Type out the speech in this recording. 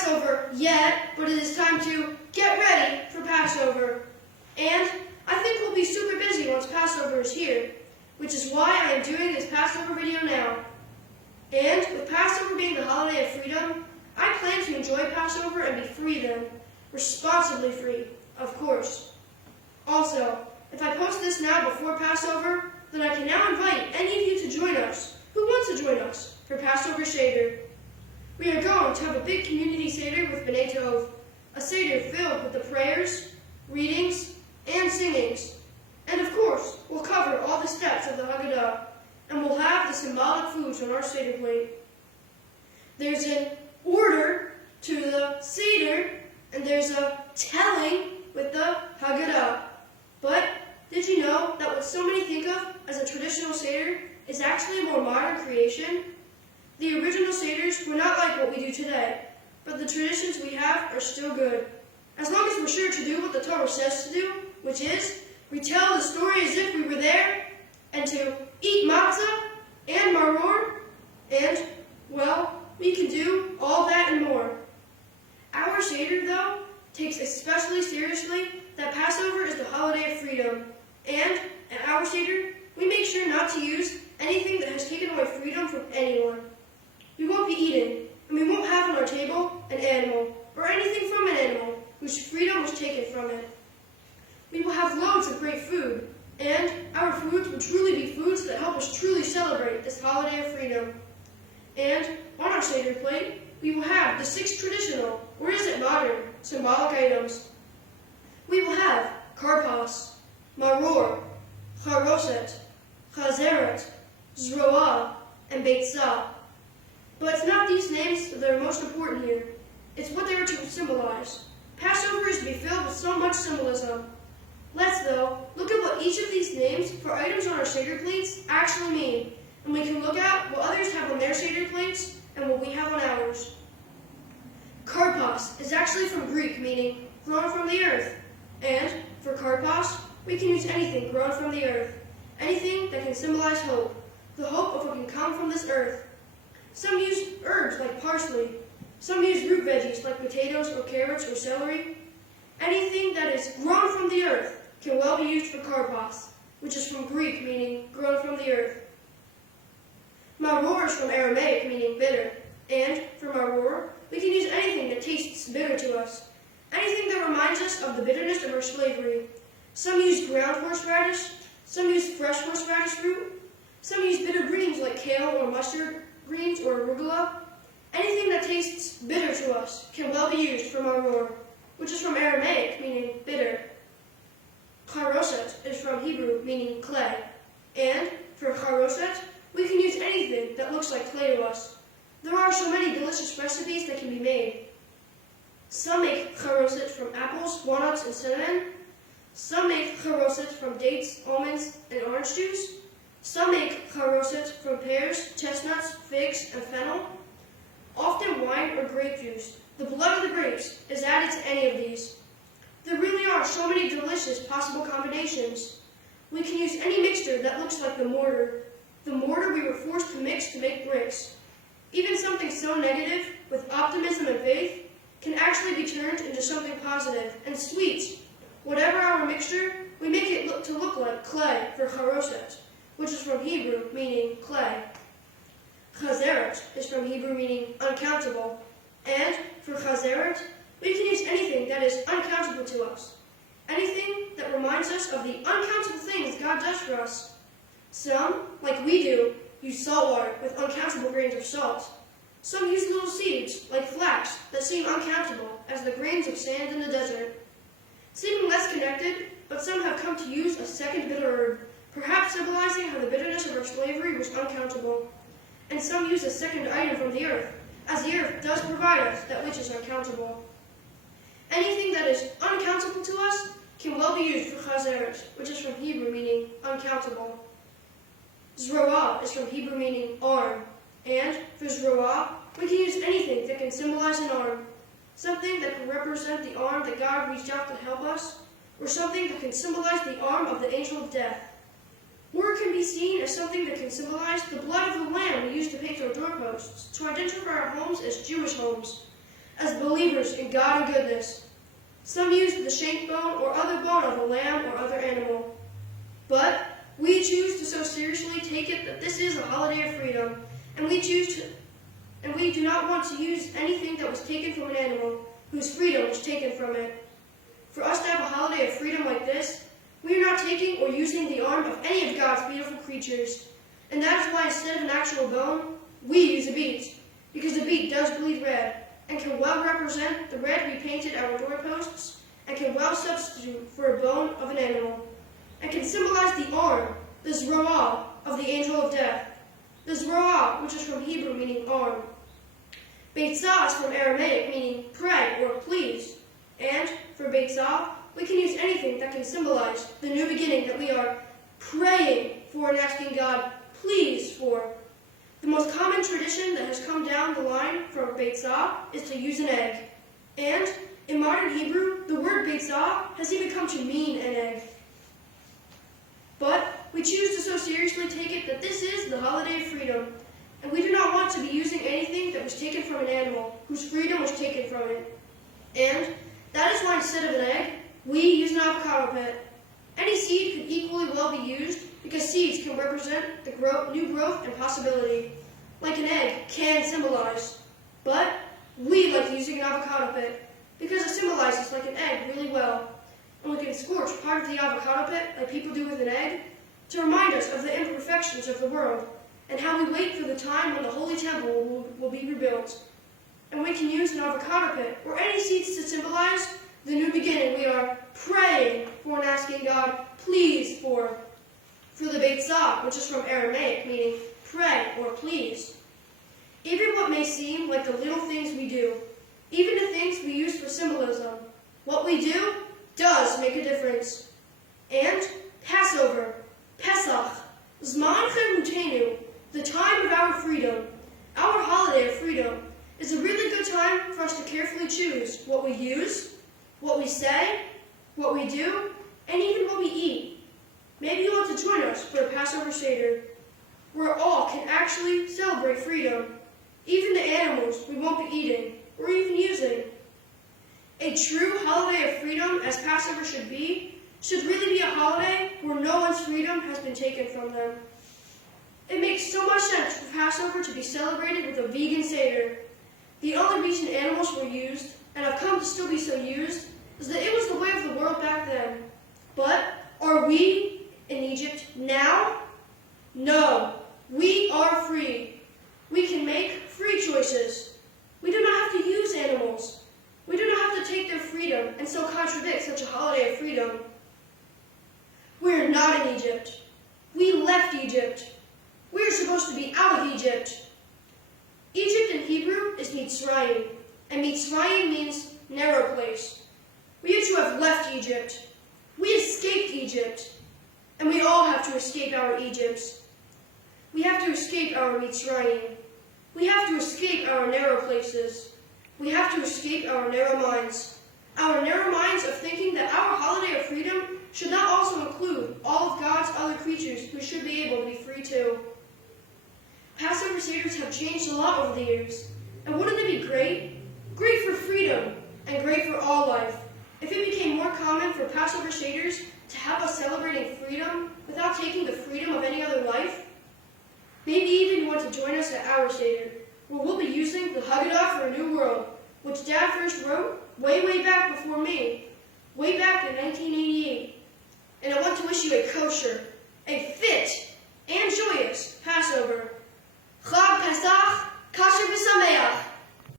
Passover yet, but it is time to get ready for Passover. And I think we'll be super busy once Passover is here, which is why I am doing this Passover video now. And with Passover being the holiday of freedom, I plan to enjoy Passover and be free then. Responsibly free, of course. Also, if I post this now before Passover, then I can now invite any of you to join us, who wants to join us, for Passover Seder. We are going to have a big community Seder with Bnai, a Seder filled with the prayers, readings, and singings. And of course, we'll cover all the steps of the Haggadah, and we'll have the symbolic foods on our Seder plate. There's an order to the Seder, and there's a telling with the Haggadah. But did you know that what so many think of as a traditional Seder is actually a more modern creation? The original Seders were not like what we do today, but the traditions we have are still good. As long as we're sure to do what the Torah says to do, which is, we tell the story as if we were there, and to eat matzah and maror, and, well, we can do all that and more. Our Seder, though, takes especially seriously that Passover is the holiday of freedom, and at our Seder, we make sure not to use anything that has taken away freedom from anyone. We won't be eating, and we won't have on our table an animal, or anything from an animal whose freedom was taken from it. We will have loads of great food, and our foods will truly be foods that help us truly celebrate this holiday of freedom. And on our Seder plate, we will have the 6 traditional, or is it modern, symbolic items. We will have karpas, maror, charoset, chazeret, zroah, and beitzah. But it's not these names that are most important here. It's what they are to symbolize. Passover is to be filled with so much symbolism. Let's, though, look at what each of these names for items on our Seder plates actually mean, and we can look at what others have on their Seder plates and what we have on ours. Karpas is actually from Greek, meaning grown from the earth. And for karpas, we can use anything grown from the earth, anything that can symbolize hope, the hope of what can come from this earth. Some use herbs like parsley. Some use root veggies like potatoes or carrots or celery. Anything that is grown from the earth can well be used for karpas, which is from Greek, meaning grown from the earth. Maror is from Aramaic, meaning bitter. And for maror, we can use anything that tastes bitter to us. Anything that reminds us of the bitterness of our slavery. Some use ground horseradish. Some use fresh horseradish root. Some use bitter greens like kale or mustard greens or arugula. Anything that tastes bitter to us can well be used for maror, which is from Aramaic, meaning bitter. Charoset is from Hebrew, meaning clay. And for charoset, we can use anything that looks like clay to us. There are so many delicious recipes that can be made. Some make charoset from apples, walnuts, and cinnamon. Some make charoset from dates, almonds, and orange juice. Some make charoset from pears, chestnuts, figs, and fennel. Often wine or grape juice, the blood of the grapes, is added to any of these. There really are so many delicious possible combinations. We can use any mixture that looks like the mortar we were forced to mix to make bricks. Even something so negative, with optimism and faith, can actually be turned into something positive and sweet. Whatever our mixture, we make it look like clay for charoset, which is from Hebrew, meaning clay. Chazeret is from Hebrew, meaning uncountable. And for chazeret, we can use anything that is uncountable to us. Anything that reminds us of the uncountable things God does for us. Some, like we do, use salt water with uncountable grains of salt. Some use little seeds, like flax, that seem uncountable as the grains of sand in the desert. Seeming less connected, but some have come to use a second bitter herb, perhaps symbolizing how the bitterness of our slavery was uncountable. And some use a second item from the earth, as the earth does provide us that which is uncountable. Anything that is uncountable to us can well be used for chazeret, which is from Hebrew, meaning uncountable. Zroah is from Hebrew, meaning arm. And for zroah, we can use anything that can symbolize an arm. Something that can represent the arm that God reached out to help us, or something that can symbolize the arm of the angel of death. Or it can be seen as something that can symbolize the blood of the lamb we use to paint our doorposts, to identify our homes as Jewish homes, as believers in God and goodness. Some use the shank bone or other bone of a lamb or other animal. But we choose to so seriously take it that this is a holiday of freedom, and we do not want to use anything that was taken from an animal, whose freedom was taken from it. For us to have a holiday of freedom like this, we are not taking or using the arm of any of God's beautiful creatures. And that is why instead of an actual bone, we use a beet, because the beet does bleed red, and can well represent the red we painted our doorposts, and can well substitute for a bone of an animal, and can symbolize the arm, the zroah, of the angel of death. The zroah, which is from Hebrew meaning arm. Beitzah is from Aramaic meaning pray or please. And for Beitzah, we can use anything that can symbolize the new beginning that we are praying for and asking God please for. The most common tradition that has come down the line from Beitzah is to use an egg. And in modern Hebrew, the word Beitzah has even come to mean an egg. But we choose to so seriously take it that this is the holiday of freedom, and we do not want to be using anything that was taken from an animal, whose freedom was taken from it. And that is why instead of an egg, we use an avocado pit. Any seed could equally well be used because seeds can represent the new growth and possibility, like an egg can symbolize. But we like using an avocado pit because it symbolizes like an egg really well. And we can scorch part of the avocado pit, like people do with an egg, to remind us of the imperfections of the world and how we wait for the time when the Holy Temple will be rebuilt. And we can use an avocado pit or any seeds to symbolize the new beginning we are praying for and asking God please for. For the Beitzah, which is from Aramaic meaning pray or please. Even what may seem like the little things we do, even the things we use for symbolism, what we do does make a difference. And Passover, Pesach, Zman Cherutenu, the time of our freedom, our holiday of freedom, is a really good time for us to carefully choose what we use, what we say, what we do, and even what we eat. Maybe you want to join us for a Passover Seder, where all can actually celebrate freedom, even the animals we won't be eating or even using. A true holiday of freedom, as Passover should really be a holiday where no one's freedom has been taken from them. It makes so much sense for Passover to be celebrated with a vegan Seder. The only reason animals were used, and have come to still be so used, is that it was the way of the world back then. But are we in Egypt now? No, we are free. We can make free choices. We do not have to use animals. We do not have to take their freedom and so contradict such a holiday of freedom. We are not in Egypt. We left Egypt. We are supposed to be out of Egypt. Egypt in Hebrew is Mitzrayim, and Mitzrayim means narrow place. We are to have left Egypt. We escaped Egypt, and we all have to escape our Egypts. We have to escape our Mitzrayim. We have to escape our narrow places. We have to escape our narrow minds. Our narrow minds of thinking that our holiday of freedom should not also include all of God's other creatures who should be able to be free too. Passover Seders have changed a lot over the years, and wouldn't it be great? Great for freedom, and great for all life, if it became more common for Passover Seders to have us celebrating freedom without taking the freedom of any other life? Maybe even you want to join us at our Seder, where we'll be using the Haggadah for a New World, which Dad first wrote way back before me, way back in 1988. And I want to wish you a kosher,